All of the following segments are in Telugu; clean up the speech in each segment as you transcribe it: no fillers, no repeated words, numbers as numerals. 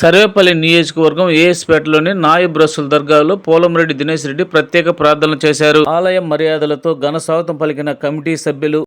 సర్వేపల్లి నియోజకవర్గం ఏఎస్పేటలోని నాయబ్ రసూల్ దర్గాలో పోలంరెడ్డి దినేష్ రెడ్డి ప్రత్యేక ప్రార్థనలు చేశారు. ఆలయ మర్యాదలతో ఘన స్వాగతం పలికిన కమిటీ సభ్యులు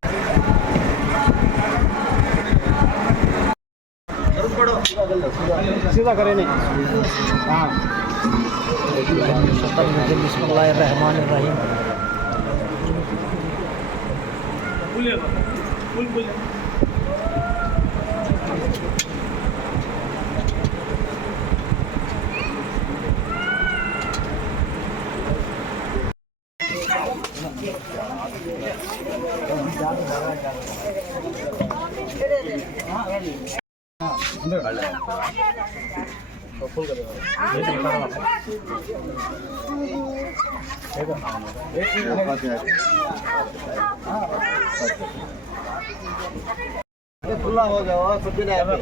खुला हो जाओ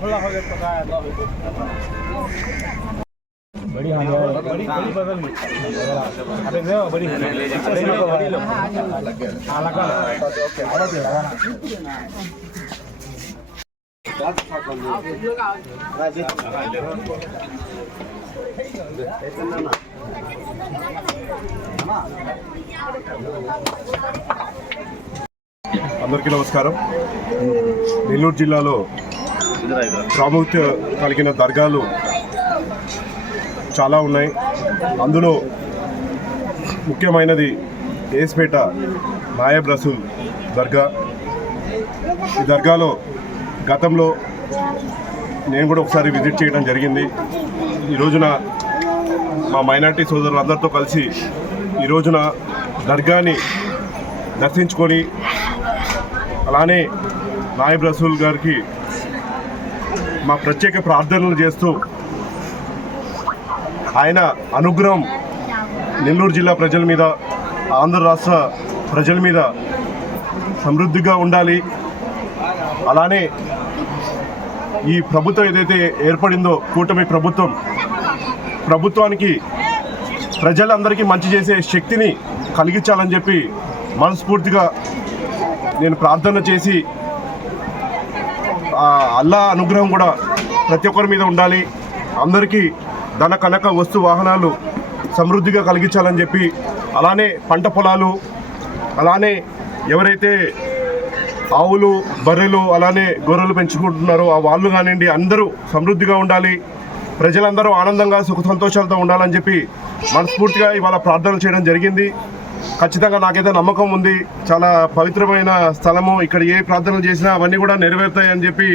खुला हो गया बड़ी बड़ी बदल में अबे देखो बड़ी लगा అందరికీ నమస్కారం. నెల్లూరు జిల్లాలో ప్రాముఖ్యత కలిగిన దర్గాలు చాలా ఉన్నాయి. అందులో ముఖ్యమైనది ఏఎస్పేట నాయబ్ రసూల్ దర్గా. ఈ దర్గాలో గతంలో నేను కూడా ఒకసారి విజిట్ చేయడం జరిగింది. ఈ రోజున మా మైనార్టీ సోదరులందరితో కలిసి ఈ రోజున దర్గాని దర్శించుకొని అలానే నాయబ్ రసూల్ గారికి మా ప్రత్యేక ప్రార్థనలు చేస్తూ ఆయన అనుగ్రహం నెల్లూరు జిల్లా ప్రజల మీద, ఆంధ్ర రాష్ట్ర ప్రజల మీద సమృద్ధిగా ఉండాలి. అలానే ఈ ప్రభుత్వం ఏదైతే ఏర్పడిందో కూటమి ప్రభుత్వానికి ప్రజలందరికీ మంచి చేసే శక్తిని కలిగించాలని చెప్పి మనస్ఫూర్తిగా నేను ప్రార్థన చేసి అల్లా అనుగ్రహం కూడా ప్రతి ఒక్కరి మీద ఉండాలి, అందరికీ ధన కనక వస్తు వాహనాలు సమృద్ధిగా కలిగించాలని చెప్పి, అలానే పంట పొలాలు, అలానే ఎవరైతే ఆవులు బర్రెలు అలానే గొర్రెలు పెంచుకుంటున్నారో ఆ వాళ్ళు కానివ్వండి అందరూ సమృద్ధిగా ఉండాలి, ప్రజలందరూ ఆనందంగా సుఖ సంతోషాలతో ఉండాలని చెప్పి మనస్ఫూర్తిగా ఇవాళ ప్రార్థనలు చేయడం జరిగింది. ఖచ్చితంగా నాకైతే నమ్మకం ఉంది, చాలా పవిత్రమైన స్థలము, ఇక్కడ ఏ ప్రార్థనలు చేసినా అవన్నీ కూడా నెరవేరుతాయని చెప్పి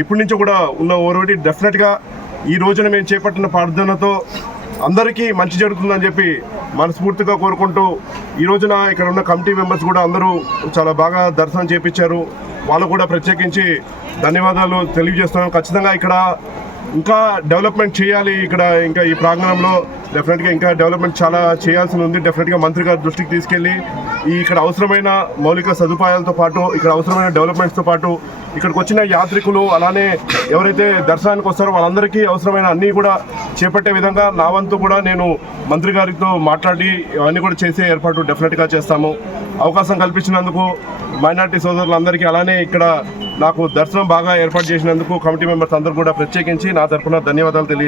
ఇప్పటి నుంచి కూడా ఉన్న ఓరోటి డెఫినెట్గా ఈ రోజున మేము చేపట్టిన ప్రార్థనతో అందరికీ మంచి జరుగుతుందని చెప్పి మనస్ఫూర్తిగా కోరుకుంటూ ఈ రోజున ఇక్కడ ఉన్న కమిటీ మెంబర్స్ కూడా అందరూ చాలా బాగా దర్శనం చేయించారు. వాళ్ళు కూడా ప్రత్యేకించి ధన్యవాదాలు తెలియజేస్తున్నాం. ఖచ్చితంగా ఇక్కడ ఇంకా డెవలప్మెంట్ చేయాలి. ఇక్కడ ఇంకా ఈ ప్రాంగణంలో డెఫినెట్గా ఇంకా డెవలప్మెంట్ చాలా చేయాల్సి ఉంది. డెఫినెట్గా మంత్రి గారి దృష్టికి తీసుకెళ్ళి ఇక్కడ అవసరమైన మౌలిక సదుపాయాలతో పాటు ఇక్కడ అవసరమైన డెవలప్మెంట్స్తో పాటు ఇక్కడికి వచ్చిన యాత్రికులు అలానే ఎవరైతే దర్శనానికి వస్తారో వాళ్ళందరికీ అవసరమైన అన్నీ కూడా చేపట్టే విధంగా నా వంతు కూడా నేను మంత్రి గారితో మాట్లాడి అవన్నీ కూడా చేసే ఏర్పాటు డెఫినెట్గా చేస్తాము. అవకాశం కల్పించినందుకు మైనార్టీ సోదరులందరికీ అలానే ఇక్కడ నాకు దర్శనం బాగా ఏర్పాటు చేసినందుకు కమిటీ మెంబర్స్ అందరూ కూడా ప్రత్యేకించి నా తరఫున ధన్యవాదాలు తెలియ